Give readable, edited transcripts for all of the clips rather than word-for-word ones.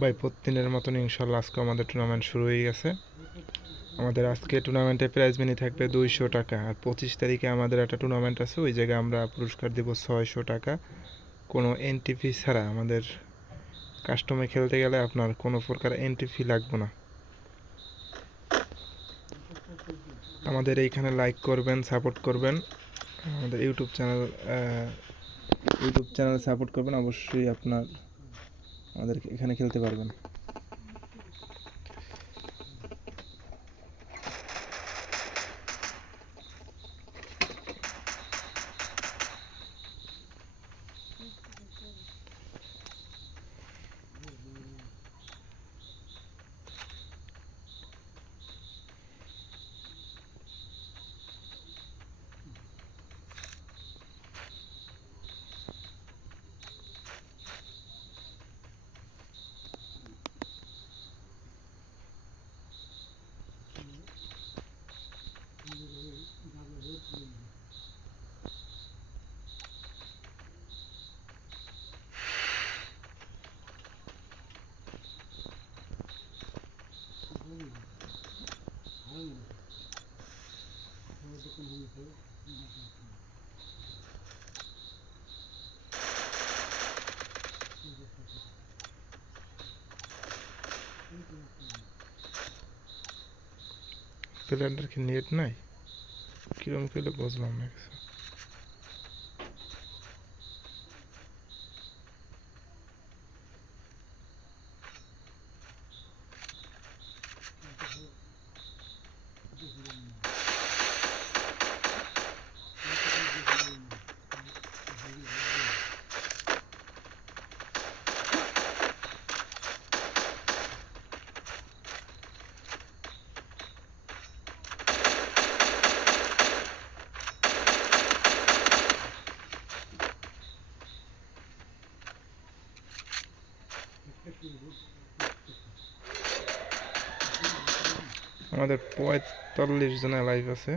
ভাই প্রতিদিনের মতন ইনশাল্লাহ আজকে আমাদের টুর্নামেন্ট শুরু হয়ে গেছে। আমাদের আজকে টুর্নামেন্টের প্রাইজ মানি থাকবে 200 টাকা, আর 25 তারিখে আমাদের একটা টুর্নামেন্ট আছে, ওই জায়গায় আমরা পুরস্কার দেব 600 টাকা কোনো এন্ট্রি ফি ছাড়া। আমাদের কাস্টমে খেলতে গেলে আপনার কোনো প্রকার এন্ট্রি ফি লাগবে না। আমাদের এইখানে লাইক করবেন, সাপোর্ট করবেন, আমাদের ইউটিউব চ্যানেল সাপোর্ট করবেন, অবশ্যই আপনার আমাদের এখানে খেলতে পারবেন। প্লেয়ারদের কি নেট নাই? কিরম খেলে বুঝলাম না কিছু। আমাদের 45 জনা লাইভ আছে।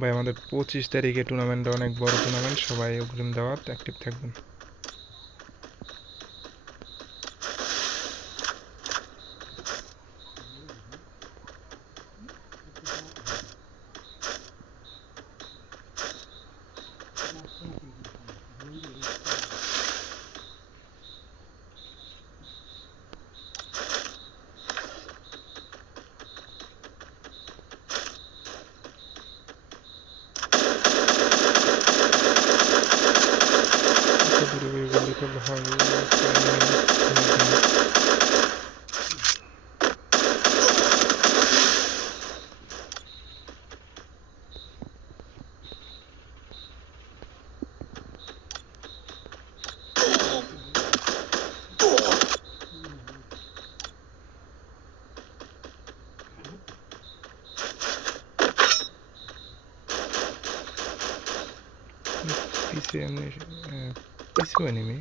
ভাই আমাদের 25 তারিখে টুর্নামেন্টটা অনেক বড় টুর্নামেন্ট, সবাই অগ্রিম দাওয়াত, অ্যাক্টিভ থাকবেন। পিছু এনিমি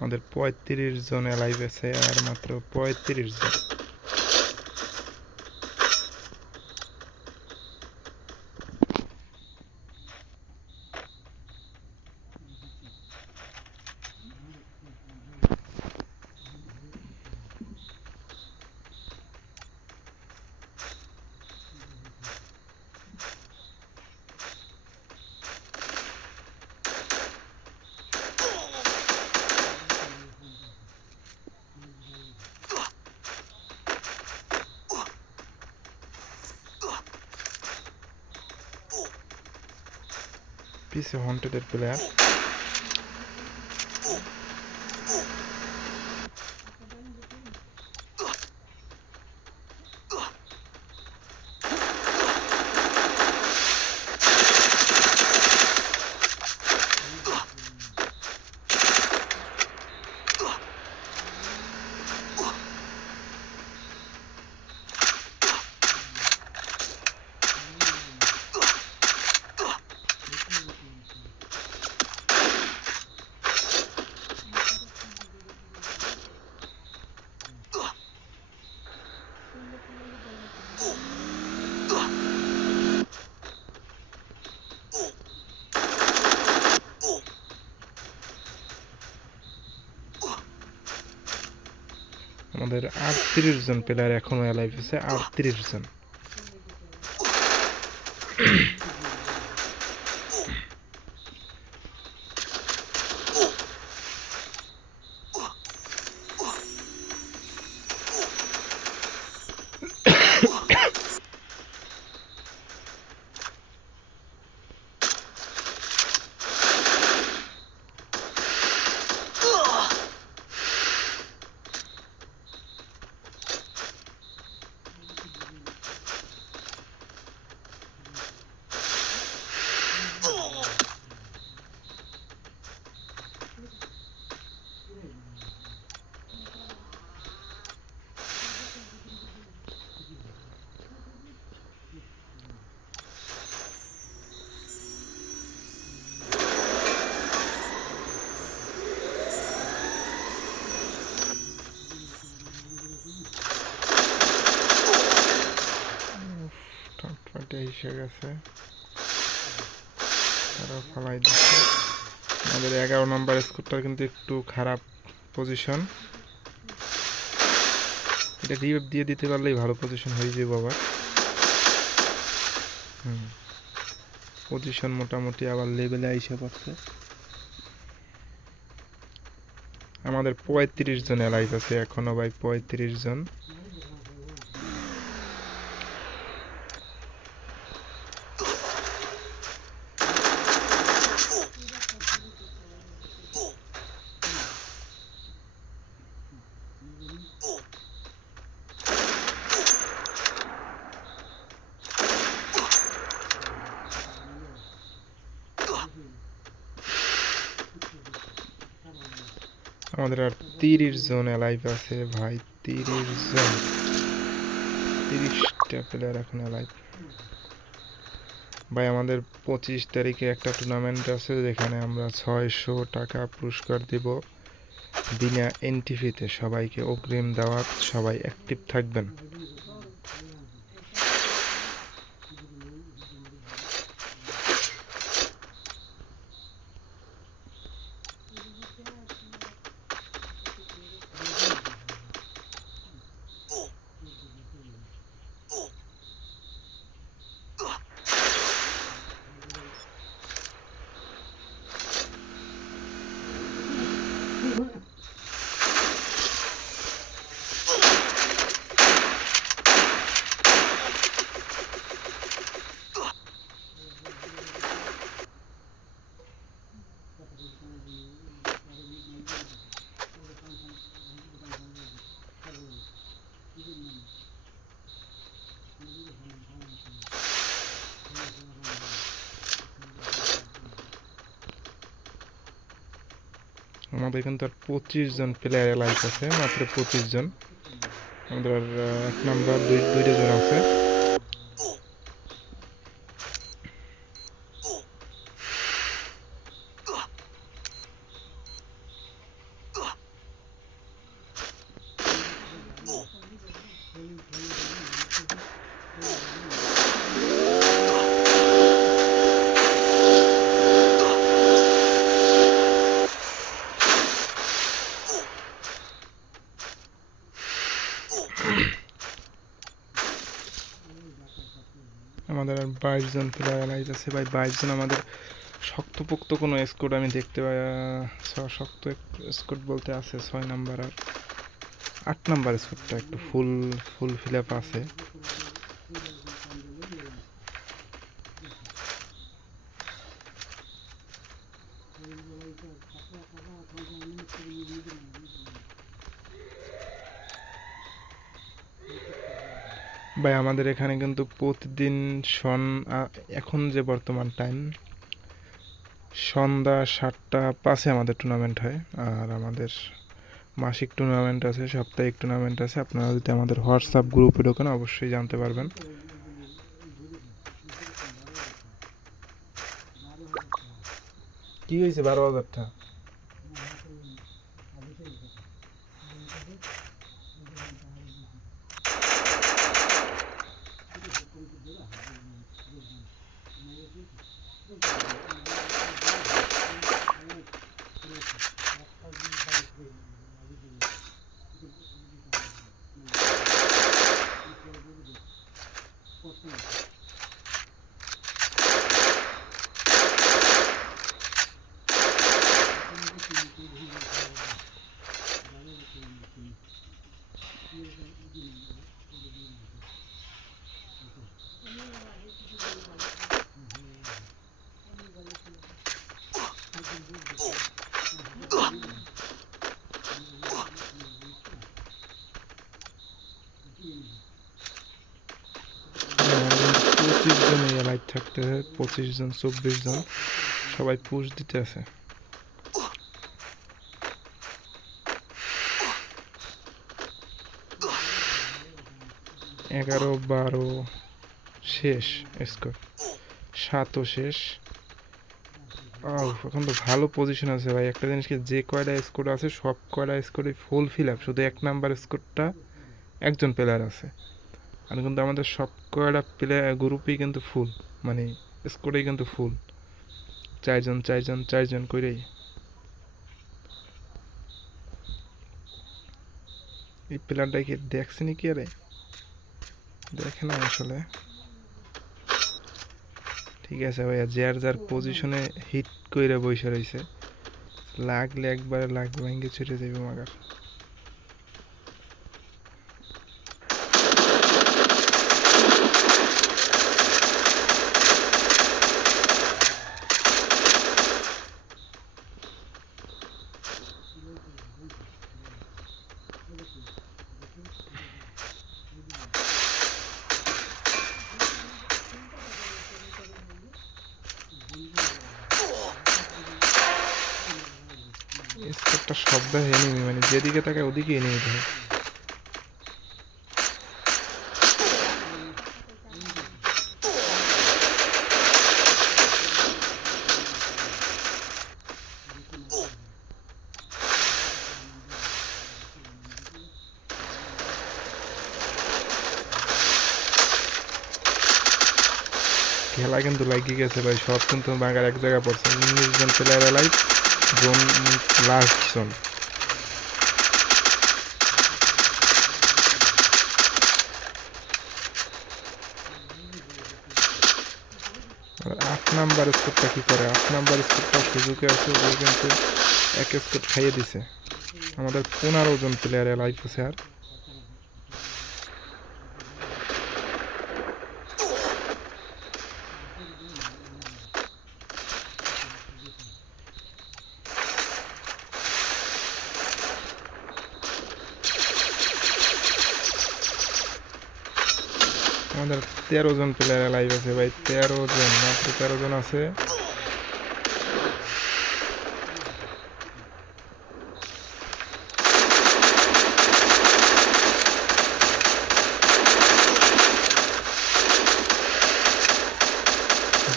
আমাদের 35 জন লাইভ আছে, আর মাত্র 35 জন। পিছে হন্টেডের প্লেয়ার। আমাদের 38 জন প্লেয়ার এখনো অ্যালাইভ আছে, 38 জন। এসে গেছে, তারা ফালাই দিচ্ছে। আমাদের 11 নম্বর স্কোরটার কিন্তু একটু খারাপ পজিশন, এটা রিভাইভ দিয়ে দিতে পারলেই ভালো পজিশন হয়ে যাবে বাবা। পজিশন মোটামুটি আবার লেভেলে আইসা পড়ছে। আমাদের 35 জন অ্যালাইভ আছে এখনো ভাই, 35 জন। আমাদের আর 30 জন অ্যালাইভ আছে ভাই, 30 জন, 30টা প্লেয়ার এখন অ্যালাইভ ভাই। আমাদের 25 তারিখে একটা টুর্নামেন্ট আছে যেখানে আমরা 600 টাকা পুরস্কার দিব বিনা এন্ট্রি ফিতে। সবাইকে অগ্রিম দাওয়াত, সবাই অ্যাক্টিভ থাকবেন। আমাদের কিন্তু আর 25 জন প্লেয়ার অ্যালাইভ আছে, মাত্র 25 জন। আমাদের আর 1 নাম্বার দুইটা জন আছে। আমাদের আর 22 জন প্লেয়ার অ্যালাইভ আছে ভাই, 22 জন। আমাদের শক্তপোক্ত কোনো স্কোর আমি দেখতে পাই, শক্ত স্কোর বলতে আছে 6 নাম্বার আর 8 নাম্বার স্কোরটা একটু ফুল ফিল আপ আছে। ভাই আমাদের এখানে কিন্তু প্রতিদিন এখন যে বর্তমান টাইম সন্ধ্যা 7টা 5-এ আমাদের টুর্নামেন্ট হয়। আর আমাদের মাসিক টুর্নামেন্ট আছে, সাপ্তাহিক টুর্নামেন্ট আছে। আপনারা যদি আমাদের হোয়াটসঅ্যাপ গ্রুপে ঢোকেন অবশ্যই জানতে পারবেন। কি হয়েছে 12,000টা? আমাদের কিন্তু 25 জন এই লাইভ থাকতে, 25 জন 24 জন সবাই পুশ দিতে আছে। 11-12 শেষ স্কোর, 7ও শেষ। এখন তো ভালো পজিশন আছে ভাই। একটা জিনিস কি, যে কয়টা স্কোর আছে সব কয়টা স্কোরই ফুল ফিল আপ, শুধু 1 নাম্বার স্কোরটা একজন প্লেয়ার আছে। আর কিন্তু আমাদের সব কয়টা প্লেয়ার গ্রুপই কিন্তু ফুল, মানে স্কোরেই কিন্তু ফুল, 4 জন 4 জন 4 জন করেই। এই প্লেয়ারটা কি দেখছেনি কি? আরে দেখে না আসলে। ঠিক আছে ভাইয়া, যার যার পজিশনে হিট কইরা বসে রয়েছে, লাগলে একবারে লাগ ভাঙ্গে ছুটে যাবে মাগার। স্কোরটা শব্দ এনিমি, মানে যেদিকে তাকায় ওদিকে এনিমি থাকে। খেলা কিন্তু লাগিয়ে গেছে ভাই, সব কিন্তু বাঙার এক জায়গায় পড়ছে। 19 জন player live, zone last zone. আর 8 নাম্বার স্কোরটা কি করে? 8 নাম্বার স্কোরটা সুযোগে আছে, ও কিন্তু এক স্কোর খাইয়ে দিছে। আমাদের 15 জন প্লেয়ার লাইভ আছে। আর আমাদের 13 জন প্লেয়ার লাইভ আছে ভাই, 13 জন, মাত্র 13 জন আছে।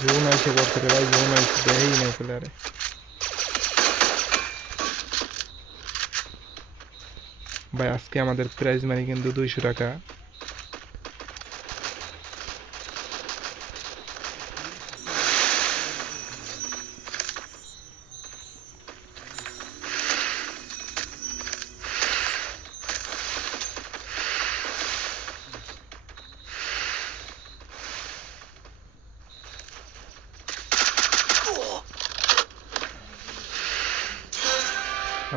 জোন আইসে পড়ছে রে ভাই, জোন আইসে দেখেই নাই প্লেয়ারে। ভাই আজকে আমাদের প্রাইজ মানি কিন্তু 200 টাকা।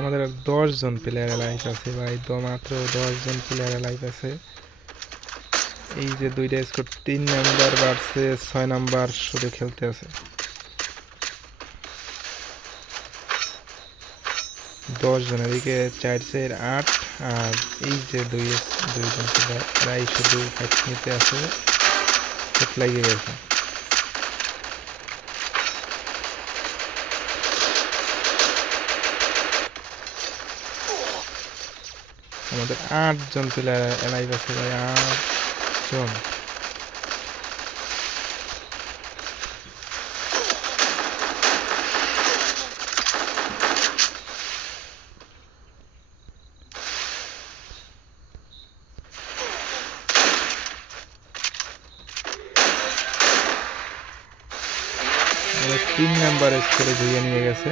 আমাদের 10 জন প্লেয়ার লাইভ আছে ভাই, তো মাত্র 10 জন প্লেয়ার লাইভ আছে। এই যে দুইটা স্কোর, 3 নাম্বার বাড়ছে, 6 নাম্বার শুধু খেলতে আছে। 10 জন, এদিকে 4 4 8, আর এই যে দুইজন প্লেয়ার এরাই শুধু ফাইট নিতে আছে, হেড লাগিয়ে গেছে। আমাদের 8 জন প্লেয়ার এলাইভ আছে ভাই, 8 জন। আমাদের 3 নাম্বার স্কোরে ধুয়ে নিয়ে গেছে।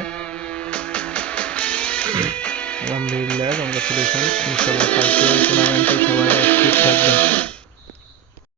আলহামদুলিল্লাহ, কংগ্রাচুলেশন। ইনশাল্লাহ কালকে টুর্নামেন্টে সবাই অ্যাক্টিভ থাকবেন।